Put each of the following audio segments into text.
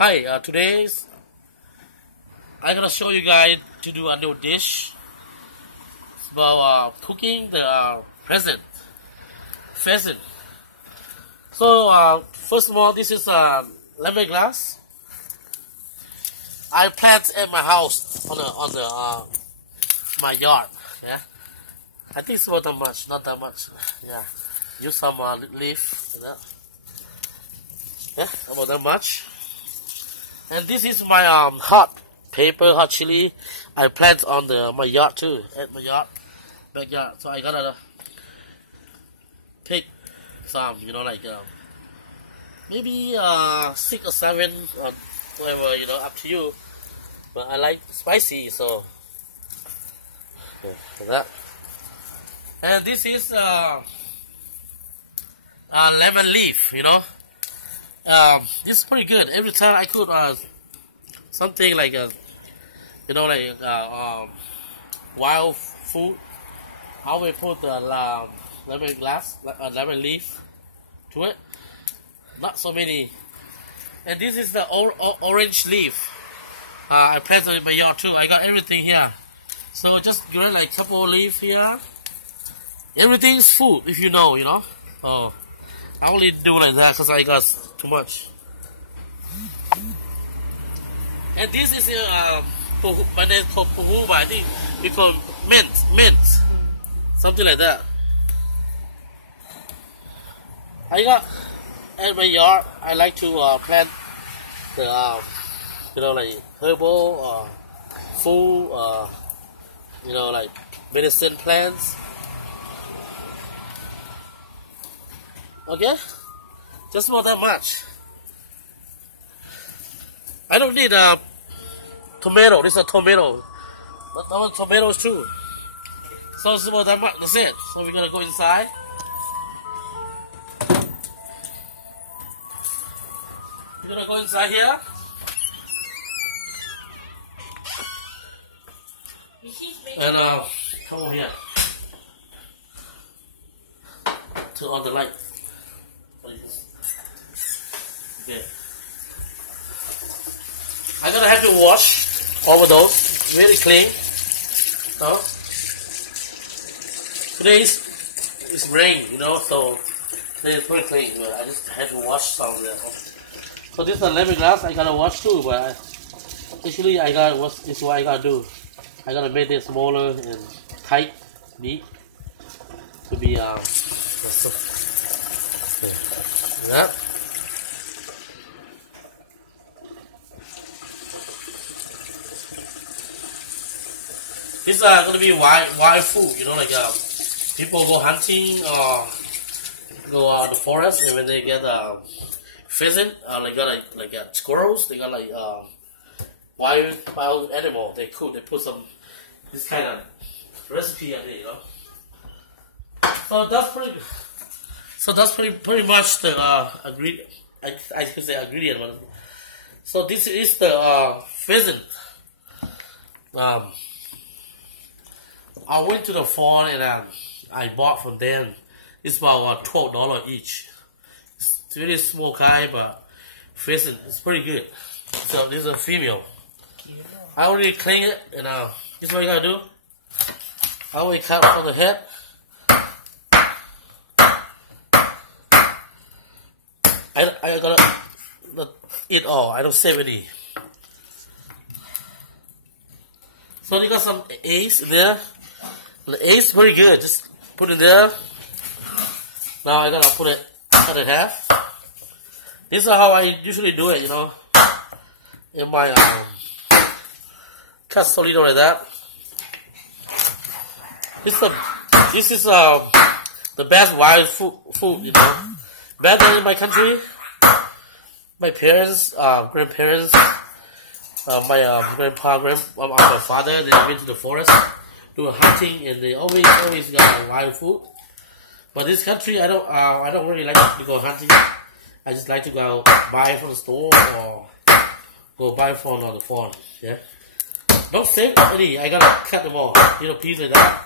Hi, I'm gonna show you guys to do a new dish. It's about cooking the pheasant. So first of all, this is lemongrass. I plant at my house on the my yard. Yeah, I think it's not that much, not that much. Yeah, use some leaf. You know? Yeah, about that much. And this is my hot chili. I plant on my yard too, at my backyard. So I gotta pick some, like maybe 6 or 7 or whatever, up to you. But I like spicy, so that. And this is lemon leaf, this is pretty good. Every time I cook something like wild food, I will put the lemon leaf to it. Not so many. And this is the orange leaf. I planted in my yard too. I got everything here. So just grab like a couple of leaves here. Everything's food, if you know. Oh, I only do like that because I got too much. And this is my name called puhu, but I think we call mint, something like that. I got at my yard. I like to plant the like herbal food, like medicine plants. Okay, just not that much. I don't need a tomato. This is a tomato. But tomatoes too. So it's about that much. That's it. So we're gonna go inside. We're gonna go inside here. And come on here. Turn on the light. Okay. I'm gonna have to wash all of those really clean. Today is rain, so it's pretty clean. But I just have to wash some of them. So this is a lemongrass I gotta wash too, but actually this is what I gotta do. I gotta make it smaller and tight, neat to be yeah. These are gonna be wild food, like people go hunting or go out the forest, and when they get pheasant, they got like squirrels, they got like wild animal. They cook. They put some this kind of recipe in it, So that's pretty much the ingredient. I could say ingredient, but so this is the pheasant. I went to the farm and I bought from them. It's about $12 each. It's really small kind, but pheasant it's pretty good. So this is a female. I already clean it, and this is what you gotta do. I already cut from the head. I gotta not eat all. I don't save any. So you got some eggs in there. The eggs very good. Just put it there. Now I gotta cut it in half. This is how I usually do it, in my cut solito like that. This is the best wild food, Back then in my country, my parents, grandparents, my grandpa, my father, they went to the forest, do hunting, and they always got wild food. But this country, I don't really like to go hunting. I just like to go buy from the store or go buy from the farm. Yeah. Don't save any. I gotta cut them all. Pieces like that.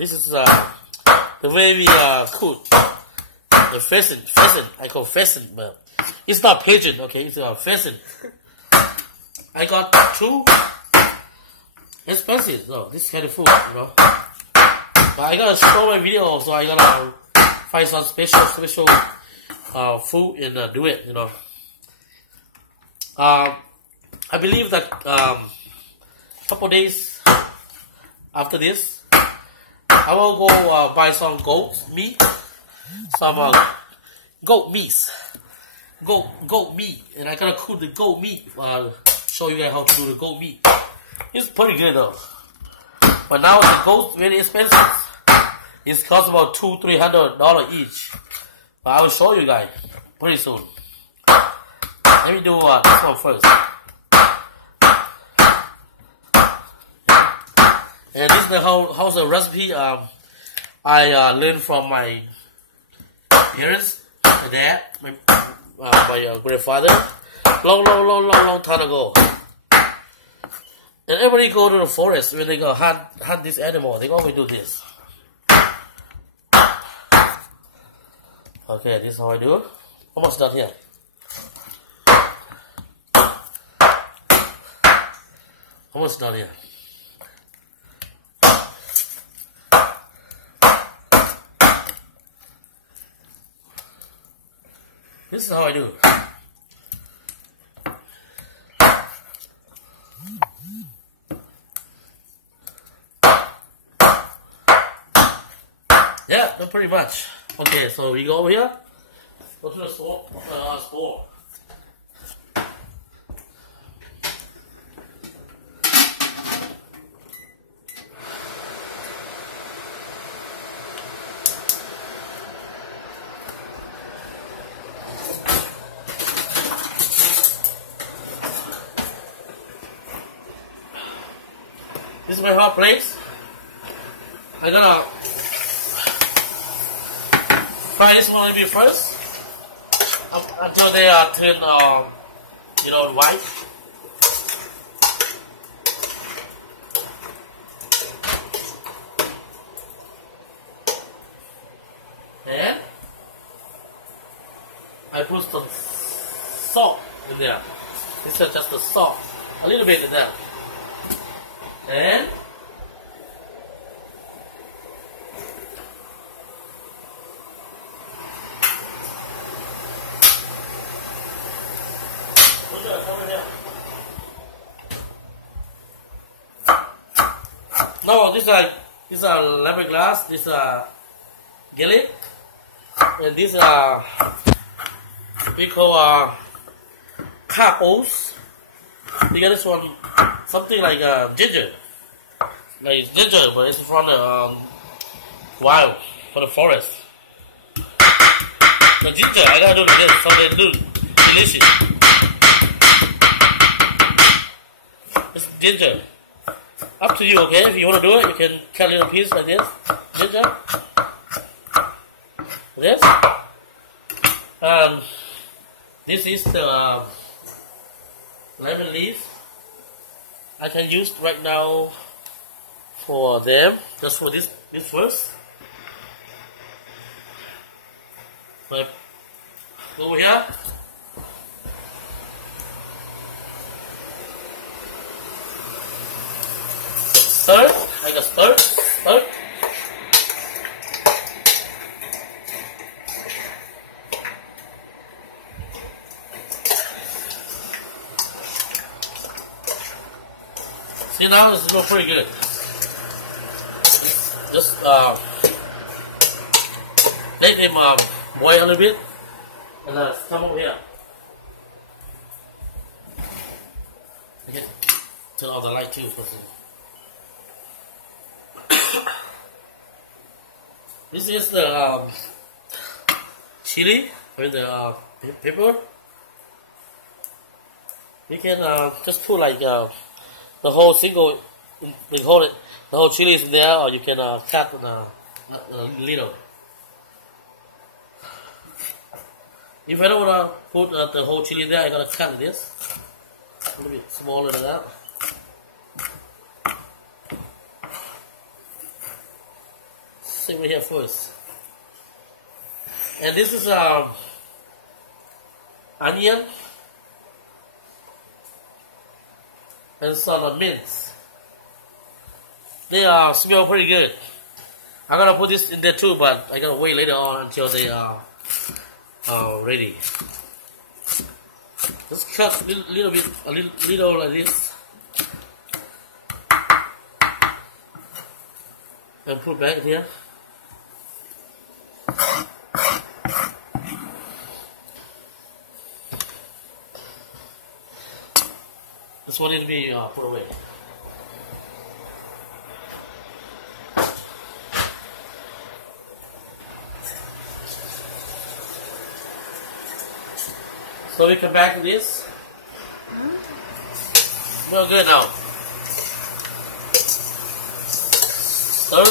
This is the way we cook the pheasant. I call pheasant, but it's not pigeon. Okay, it's a pheasant. I got 2 expensive. No, this kind of food, you know. But I gotta show my video, so I gotta find some special food and do it, you know. I believe that couple days after this, I will go buy some goat meat, some goat meat, and I gotta cook the goat meat. Show you guys how to do the goat meat. It's pretty good though. But now the goat very expensive. It costs about $200-300 each. But I will show you guys pretty soon. Let me do this one first. And this is the how's the recipe I learned from my parents, my dad, my grandfather, long time ago. And everybody go to the forest when they go hunt this animal. They always do this. Okay, this is how I do. Almost done here. Almost done here. This is how I do. Yeah, that's pretty much. Okay, so we go over here. Go to the store. This is my hot place. I'm gonna fry this one a little bit first until they are turn, you know, white. And I put some salt in there. This is just the salt, a little bit in there. And no, this is lemongrass, this garlic, and this we call capos. You get this one, something like ginger. Like it's ginger, but it's from the wild, from the forest. The ginger, I gotta do this, so they do delicious. It's ginger. Up to you, okay? If you want to do it, you can cut a little piece like this, ginger. This. This is the lemon leaf. I can use right now for them, just for this first. But over here. Stir, like a stir. See, now this is going pretty good. Just let them boil a little bit, and come over here. I can turn off the light too. This is the chili with the pepper. You can just put like the whole single, we call it, the whole chili is there, or you can cut a little. If I don't want to put the whole chili there, I gotta cut this a little bit smaller than that. stay right here first. And this is onion and some mince. They smell pretty good. I'm gonna put this in there too, but I gotta wait later on until they are ready. Just cut a little bit, a little like this, and put back here. This one needs to be put away. So we come back to this. Smell good now. Stir.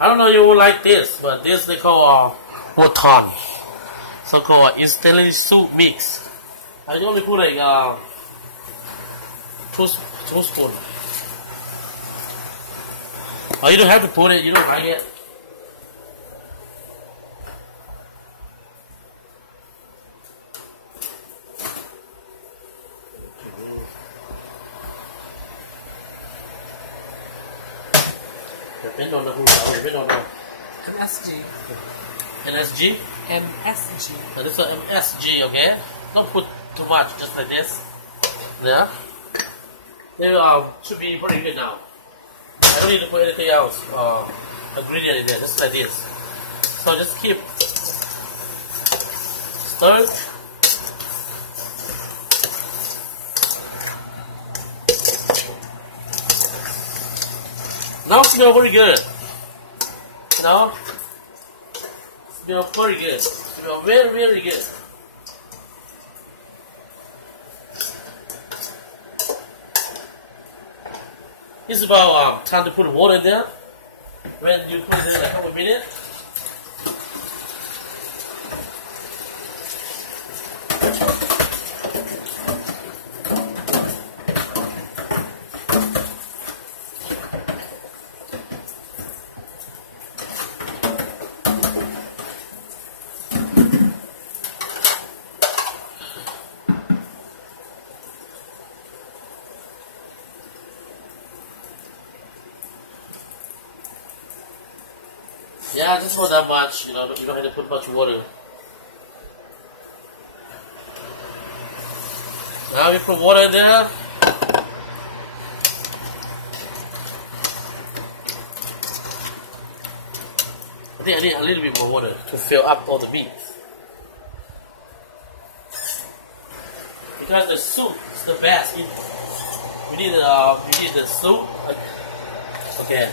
I don't know if you will like this, but this they call wotan, so-called instantly soup mix. I only put like two spoons. Oh, you don't have to put it. You don't like it. Bên đó là không rõ, bên đó là MSG. NSG? MSG. So this is MSG, okay? Don't put too much, just like this. There. They should be pretty good now. I don't need to put anything else, ingredient in there, just like this. So just keep stirring. Now it smells very good. You know? Smells very good. Smells very, very good. It's about time to put water in there. When you put it in a couple of minutes. Yeah, just not that much, you know, you don't have to put much water. Now we put water in there. I think I need a little bit more water to fill up all the meat. Because the soup is the best. We need the soup. Okay.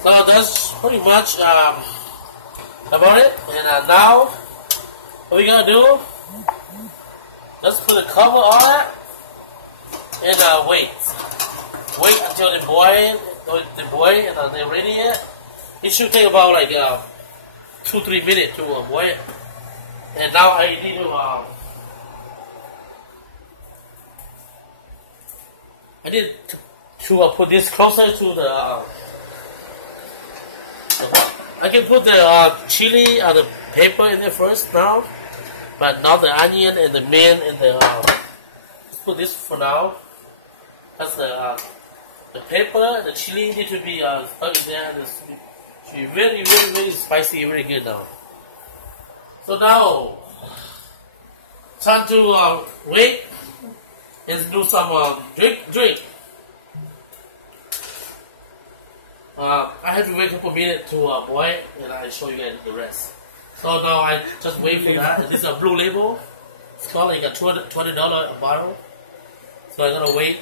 So that's pretty much about it. And now, what we gonna do? Let's put a cover on it and wait. Wait until they boil, and then they're ready yet. It should take about like 2-3 minutes to boil. And now I need to put this closer to the. I can put the chili and the pepper in there first now, but not the onion and the mint and the. Let's put this for now. That's the pepper and the chili need to be stuck in there. And it should be really, really, really spicy, really good now. So now, time to wait and do some drink. I have to wait a couple minutes to boil, and I'll show you guys the rest. So now I just wait for that. This is a blue label. It's called like a $20 a bottle. So I'm gonna wait.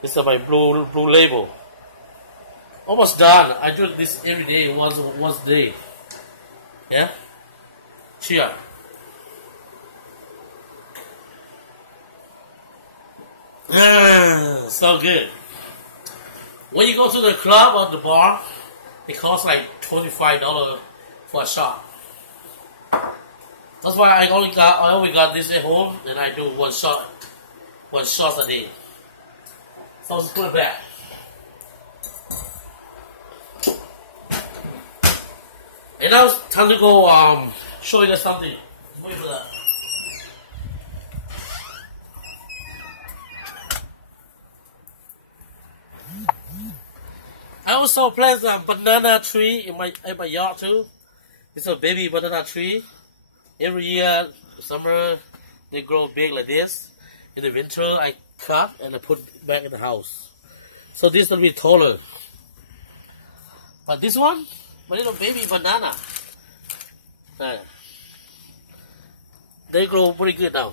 This is my blue label. Almost done. I drink this every day, once a day. Yeah? Cheers. So good. When you go to the club or the bar, it costs like $25 for a shot. That's why I only got this at home, and I do one shot a day. So let's put it back. And now it's time to go show you guys something. Wait for that. I also plant a banana tree in my yard too. It's a baby banana tree. Every year, summer, they grow big like this. In the winter, I cut and I put back in the house. So this will be taller. But this one, my little baby banana, they grow pretty good now.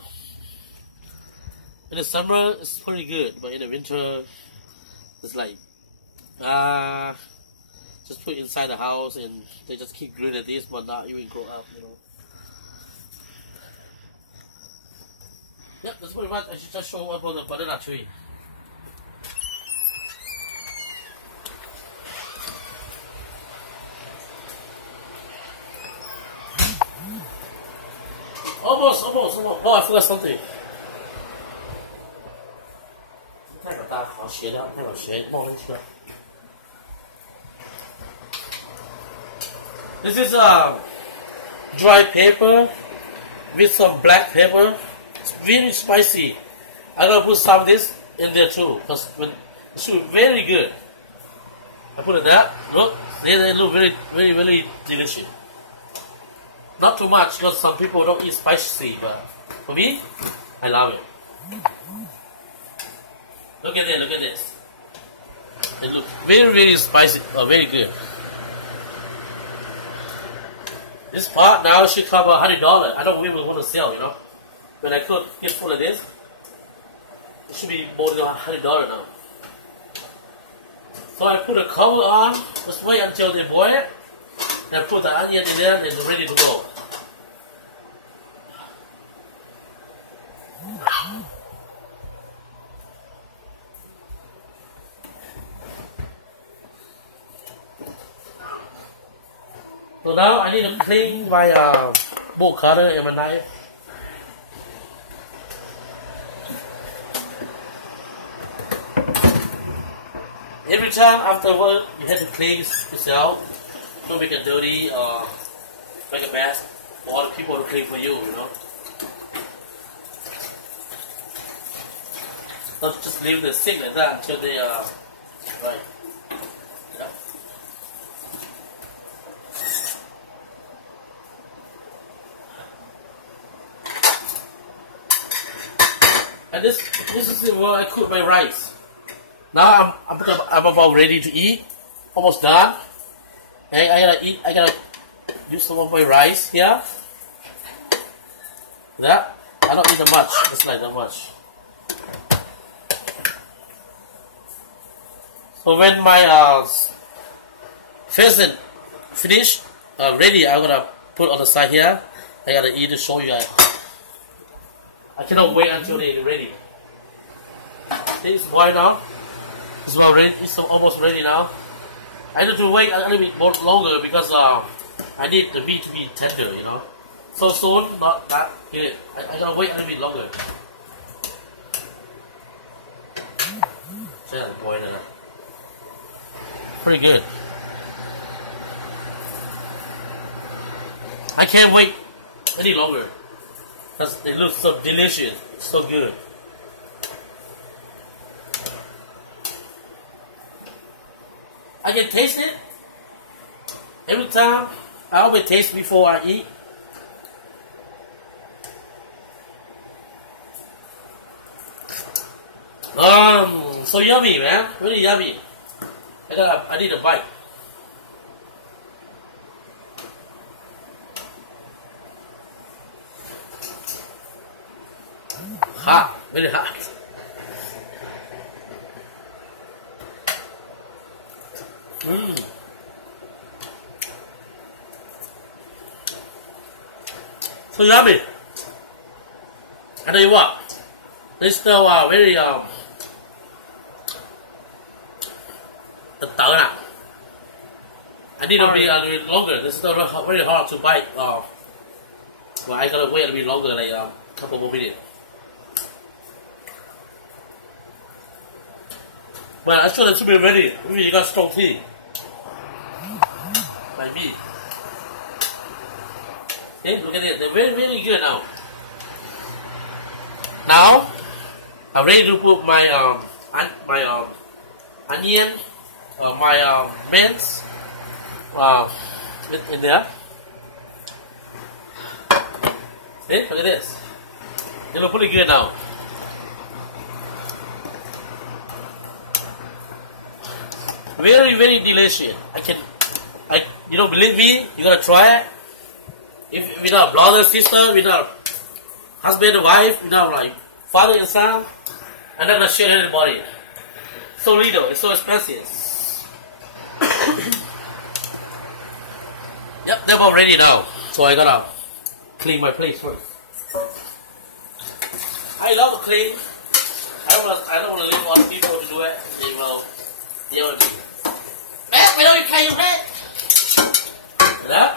In the summer, it's pretty good, but in the winter, it's like, just put inside the house and they just keep growing like this, but not even grow up, you know. Yep, that's pretty much. I should just show up on the banana tree. Almost. Oh, I forgot something. This is dry pepper with some black pepper. It's very spicy. I'm gonna put some of this in there too, because it should be very good. I put it there. Look, they look very delicious. Not too much, because some people don't eat spicy, but for me, I love it. Look at this. It looks very spicy, very good. This pot now should cover $100. I don't even want to sell, you know. When I cook, get full of this, it should be more than $100 now. So I put a cover on, just wait until they boil it, and I put the onion in there and it's ready to go. So now I need to clean my bowl cutter and my knife. Every time after work, you have to clean yourself. Don't make it dirty or make a mess for other people to clean for you, you know. Don't just leave the sink like that until they are right. Yeah. And this is where I cook my rice. Now I'm about ready to eat, almost done. And I gotta use some of my rice here. That I don't eat that much, just like that much. So when my pheasant finish, ready, I'm gonna put on the side here. I gotta eat to show you guys. I cannot wait until they're ready. It's boiled now. It's about ready. It's almost ready now. I need to wait a little bit more longer because I need the meat to be tender, you know. So soon, not that. I gotta wait a little bit longer. Just boil it up. Pretty good. I can't wait any longer because it looks so delicious, so good. I can taste it every time. I always taste before I eat. So yummy, man. Really yummy. I need a bite. Hot, very hot. So yummy. I tell you what, this still very the tao. I need to be a little bit longer. This is still very hard to bite. Well, I gotta wait a bit longer, like a couple more minutes. Well, I thought it should be ready. Maybe you got strong tea. Like me. Okay, look at it. They're very, very good now. Now, I'm ready to put my onion, my beans in there. See, look at this. They look pretty good now. Very, very delicious. You don't believe me? You gotta try it. If without brother, sister, without husband and wife, without like father and son, I'm not gonna share anybody. So little, it's so expensive. Yep, they're all ready now. So I gotta clean my place first. I love to clean. I don't want to leave other people to do it. They will do it. Mẹ, mày đâu đi clean không thế? Đó.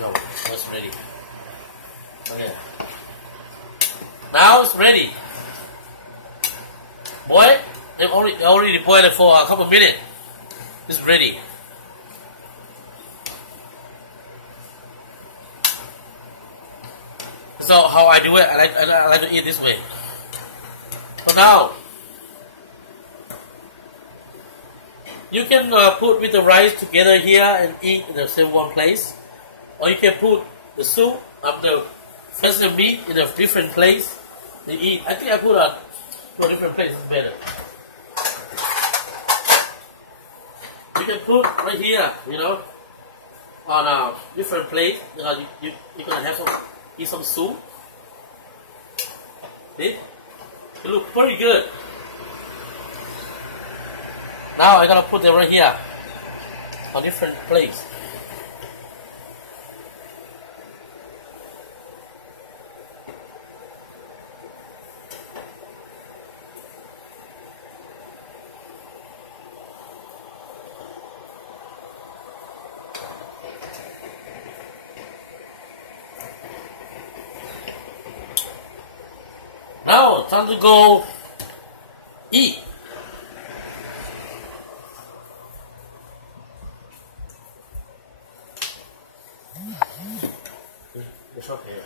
No, it's ready. Okay. Now it's ready. Boy, they've already boiled it for a couple of minutes. It's ready. So how I do it, I like to eat this way. So now, you can put with the rice together here and eat in the same one place, or you can put the soup of the pheasant meat in a different place and eat. I think I put to a different place is better. You can put right here, you know, on a different place. You're gonna have eat some soup. See? It looks pretty good. Now I gotta put them right here on different place. Now, time to go eat. It's okay.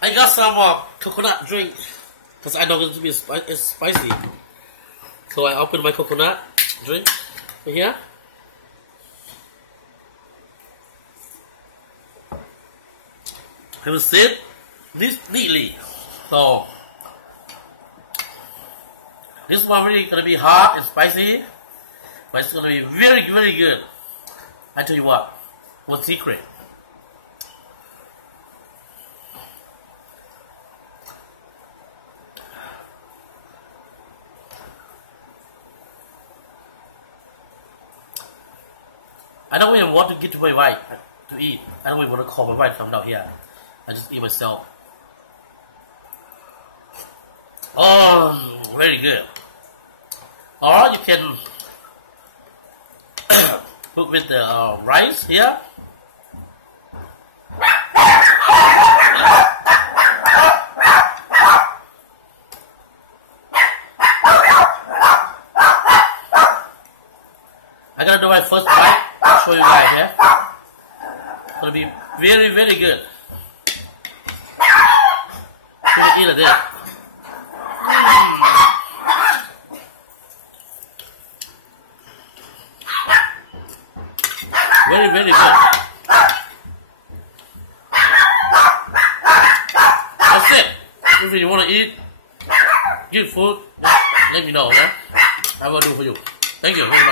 I got some coconut drink because I know it's to be it's spicy. So I opened my coconut drink. Here, I will sit this neatly. So this one really gonna be hot and spicy, but it's gonna be very, very good. I tell you what, one secret. I don't even want to get to my wife to eat. I don't even want to call my wife from down here. I just eat myself. Oh, very good. Or you can put with the rice here. I gotta do my first bite. I'll show you guys here. It's gonna be very, very good. Just eat it. Very, very good. That's it. if you want to eat, give food, let me know, okay? I will do for you. Thank you very much.